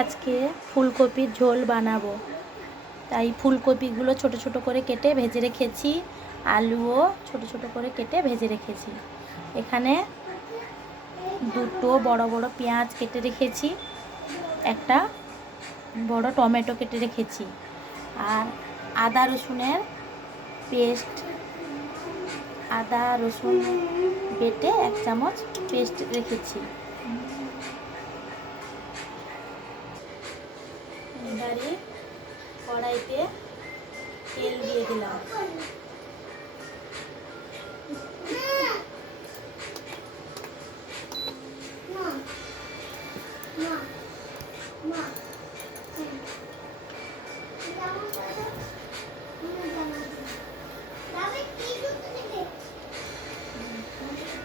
আজকে ফুলকপির ঝোল বানাবো, তাই ফুলকপিগুলো ছোট ছোট করে কেটে ভেজে রেখেছি, আলুও ছোট ছোট করে কেটে ভেজে রেখেছি। এখানে দুটো বড় বড় পেঁয়াজ কেটে রেখেছি, একটা বড় টমেটো কেটে রেখেছি, আর আদা রসুনের পেস্ট, আদা রসুন বেটে 1 চামচ পেস্ট রেখেছি। এবারে কড়াইতে তেল দিয়ে দিলাম।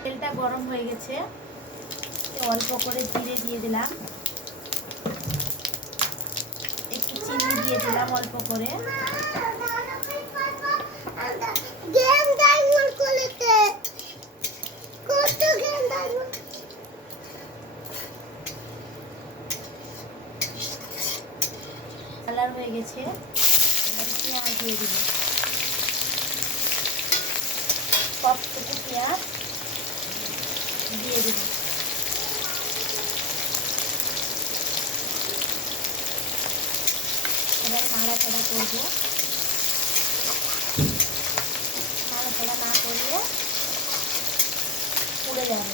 তেলটা গরম হয়ে গেছে, অল্প করে জিরে দিয়ে দিলাম, একটু চিনি দিয়ে দিলাম অল্প করে, কালার হয়ে গেছে। এবারে পেঁয়াজ দিয়ে দিব, সবটুকু পেঁয়াজ দিয়ে দিব। এবার নাড়াচাড়া করবো, নাড়াচাড়া না করলে পুড়ে যাবে।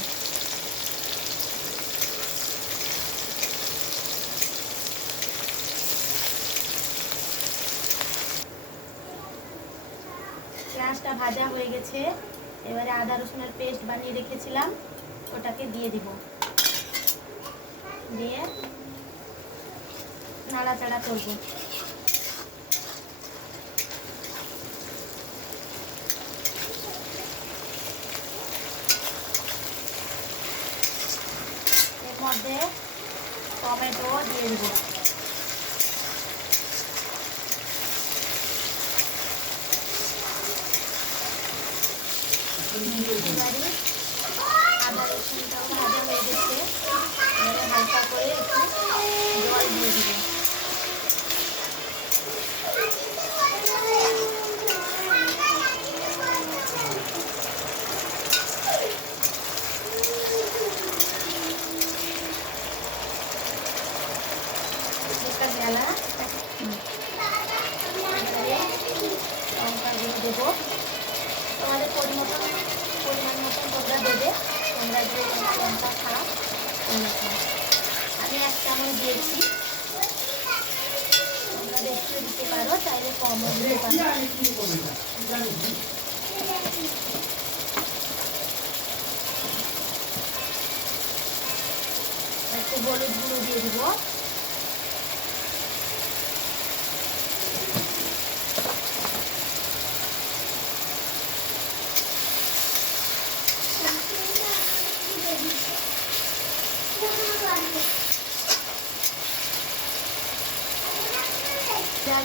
পেঁয়াজটা ভাজা হয়ে গেছে, এবারে আদা রসুনের পেস্ট বানিয়ে রেখেছিলাম ওটাকে দিয়ে দিব, দিয়ে নাড়াচাড়া করব। এর মধ্যে টমেটো দিয়ে দেব, আদা রসুনটাও ভাজা হয়ে গেছে, এবারে হালকা করে একটু জল দিয়ে দিব। লঙ্কা গুঁড়ো দেবো, তোমাদের পরিমাণ মতন তোমরা দেবে, তোমরা যে লঙ্কা খাও ওরকম। আমি 1 চামচ দিয়েছি, তোমরা দেখতে দিতে পারো, চাইলে কমও দিতে পারো। একটু হলুদ গুঁড়ো দিয়ে দিব,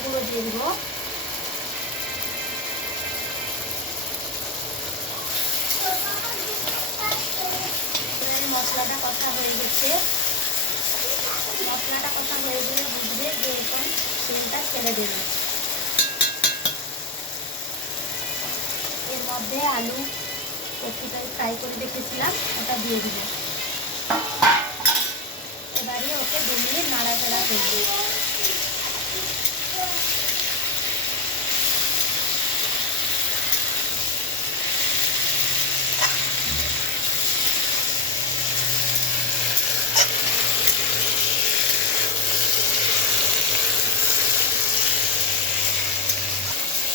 গুঁড়ো দিয়ে দিব, মশলাটা কষা হয়ে গেছে। মশলাটা কষা হয়ে গেলে বুঝবে যে এখন তেলটা ছেড়ে দেবে। এর মধ্যে আলু কপিটাই ফ্রাই করে রেখেছিলাম ওটা দিয়ে দিব। এবারে ওকে 2 মিনিট নাড়াচাড়া করব।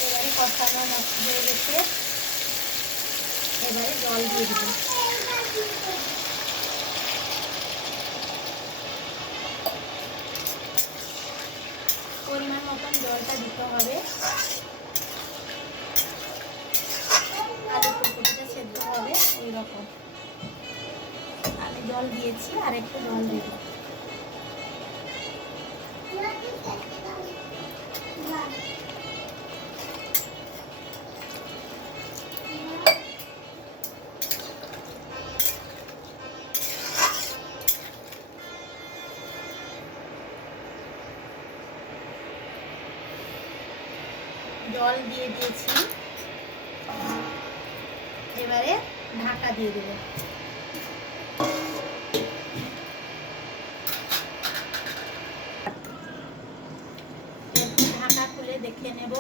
এবারে কষানো নষ্ট হয়ে গেছে, এবারে জল দিয়ে দিব। পরিমাণ মতন জলটা দিতে হবে, আলু ফুলকপিটা সেদ্ধ হবে ওই রকম। আমি জল দিয়েছি, আর একটু জল দেব। জল দিয়ে দিয়েছি, এবারে ঢাকা দিয়ে দেবো। ঢাকা খুলে দেখে নেব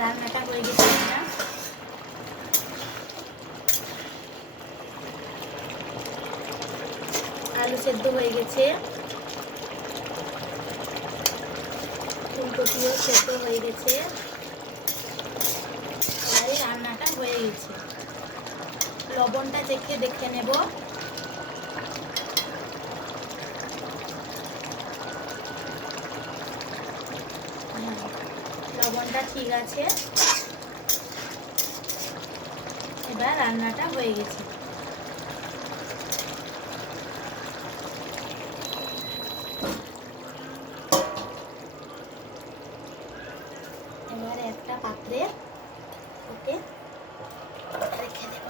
রান্নাটা হয়ে গেছে কিনা। আলু সেদ্ধ হয়ে গেছে, ফুলকপিও সেদ্ধ হয়ে গেছে, এবারে রান্নাটা হয়ে গেছে। লবণটা চেখে দেখে নেব। লবণটা ঠিক আছে, এবার রান্নাটা হয়ে গেছে। এবারে একটা পাত্রে ওকে রেখে দেব।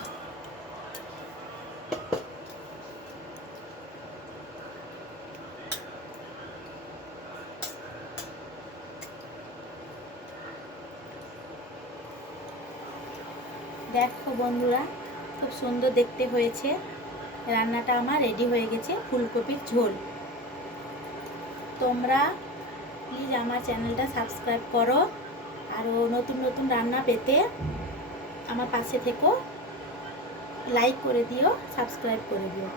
দেখো বন্ধুরা, খুব সুন্দর দেখতে হয়েছে। রান্নাটা আমার রেডি হয়ে গেছে, ফুলকপির ঝোল। তোমরা প্লিজ আমার চ্যানেলটা সাবস্ক্রাইব করো, আরও নতুন নতুন রান্না পেতে আমার পাশে থেকো, লাইক করে দিও, সাবস্ক্রাইব করে দিও।